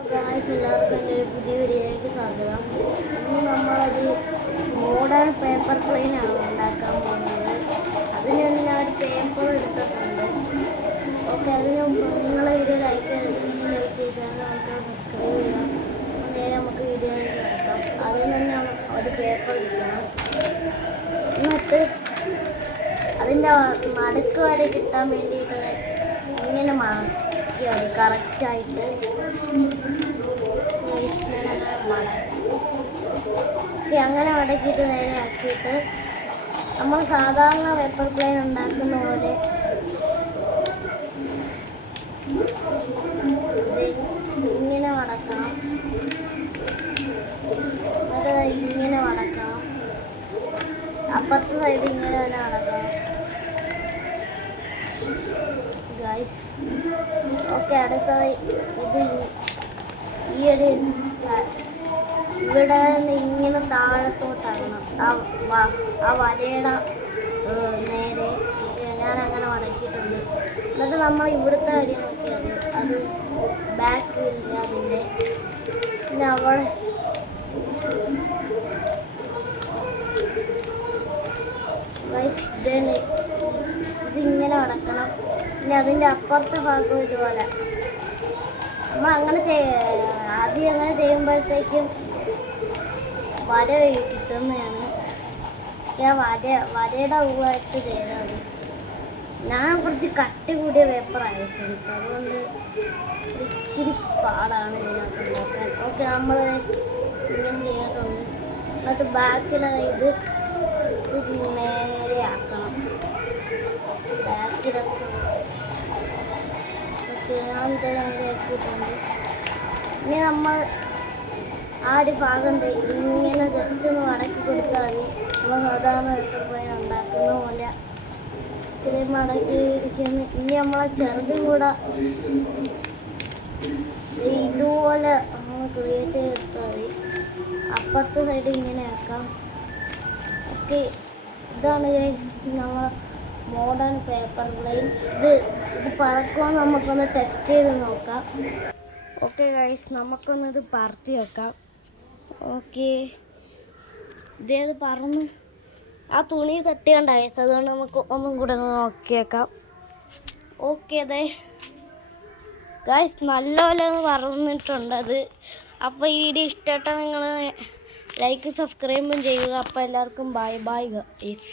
എല്ലാവർക്കും എൻ്റെ ഒരു പുതിയ വീഡിയോയിലേക്ക് സ്വാഗതം. ഇന്ന് നമ്മളൊരു മോഡേൺ പേപ്പർ പ്ലെയിനാണ് ഉണ്ടാക്കാൻ പോകുന്നത്. അതിന് വേണ്ടി ഞാൻ ഒരു പേപ്പർ എടുത്തിട്ടുണ്ട്. ഓക്കെ, അതിന് നിങ്ങളെ വീഡിയോ ലൈക്ക് ചെയ്താൽ നമുക്ക് സബ്സ്ക്രൈബ് ചെയ്യാം. നേരെ നമുക്ക് വീഡിയോയിലേക്ക് കിടക്കാം. അതിൽ തന്നെ ഒരു പേപ്പർ എടുക്കണം. എന്നിട്ട് അതിൻ്റെ നടുക്ക് വരെ കിട്ടാൻ വേണ്ടിയിട്ട് ഇങ്ങനെ മടക്കിയാൽ മതി കറക്റ്റായിട്ട്. അങ്ങനെ മടക്കിയിട്ട് നേരെ ആക്കിയിട്ട് നമ്മൾ സാധാരണ പേപ്പർ പ്ലെയിൻ ഉണ്ടാക്കുന്ന പോലെ ഇങ്ങനെ മടക്കണം. അത് ഇങ്ങനെ മടക്കണം. അപ്പുറത്തെ സൈഡ് ഇങ്ങനെ തന്നെ മടക്കണം ഗൈസ്. ഓക്കെ, അടുത്തത് ഇത് ഈ ഒരു ഇവിടെ ഇങ്ങനെ താഴത്തോട്ടാകണം. ആ വരയുടെ നേരെ ഞാൻ അങ്ങനെ മടക്കിയിട്ടുണ്ട്. എന്നിട്ട് നമ്മൾ ഇവിടുത്തെ കാര്യം നോക്കിയാൽ അത് ബാക്ക് ഇല്ല. അതിൻ്റെ പിന്നെ അവിടെ ഇതിങ്ങനെ മടക്കണം. പിന്നെ അതിൻ്റെ അപ്പുറത്തെ ഭാഗം ഇതുപോലെ നമ്മൾ അങ്ങനെ ആദ്യം അങ്ങനെ ചെയ്യുമ്പോഴത്തേക്കും വര കിട്ടുന്നതാണ്. വരയുടെ ഉള്ളായിട്ട് ചെയ്താൽ മതി. ഞാൻ കുറച്ച് കട്ടി കൂടിയ പേപ്പറാണ് ശ്രമിച്ചത്, അതുകൊണ്ട് ഇച്ചിരി പാടാണ് ഇതിനകത്ത് ഉണ്ടാക്കാൻ. ഓക്കെ, നമ്മൾ ഇങ്ങനെ ചെയ്തിട്ടുണ്ട്. എന്നിട്ട് ബാക്കിൽ ഇത് നേരെ ആക്കണം. ബാക്കിലൊക്കെ ഞാൻ നേരെ ആക്കിയിട്ടുണ്ട്. ഇനി നമ്മൾ ആ ഒരു ഭാഗം ഇങ്ങനെ ജസ്റ്റ് ഒന്ന് മടക്കി കൊടുത്താൽ മതി. നമ്മൾ സാധാരണ പേപ്പർ പ്ലെയിൻ ഉണ്ടാക്കുന്ന പോലെ ഇത് മടക്കി ഇരിക്കുന്നു. ഇനി നമ്മളെ ചെറുതും കൂടെ ഇതുപോലെ നമ്മൾ ക്രിയേറ്റ് ചെയ്തെടുത്താൽ മതി. അപ്പുറത്തെ സൈഡ് ഇങ്ങനെ ആക്കാം. ഓക്കെ, ഇതാണ് നമ്മൾ മോഡേൺ പേപ്പർ പ്ലെയിൻ. ഇത് പറക്കുമ്പോൾ നമുക്കൊന്ന് ടെസ്റ്റ് ചെയ്ത് നോക്കാം. ഓക്കെ ഗൈസ്, നമുക്കൊന്നത് പറത്തി വെക്കാം. ഓക്കെ, ഇതേത് പറന്ന് ആ തുണി തട്ടിയുണ്ടായി, അതുകൊണ്ട് നമുക്ക് ഒന്നും കൂടെ ഒന്ന് നോക്കിയേക്കാം. ഓക്കെ, അതെ ഗൈസ്, നല്ലപോലെ പറന്നിട്ടുണ്ട് അത്. അപ്പോൾ ഈ വീഡിയോ ഇഷ്ടമായിട്ടാൽ നിങ്ങൾ ലൈക്ക് സബ്സ്ക്രൈബും ചെയ്യുക. അപ്പോൾ എല്ലാവർക്കും ബൈ ബൈ ഗൈസ്.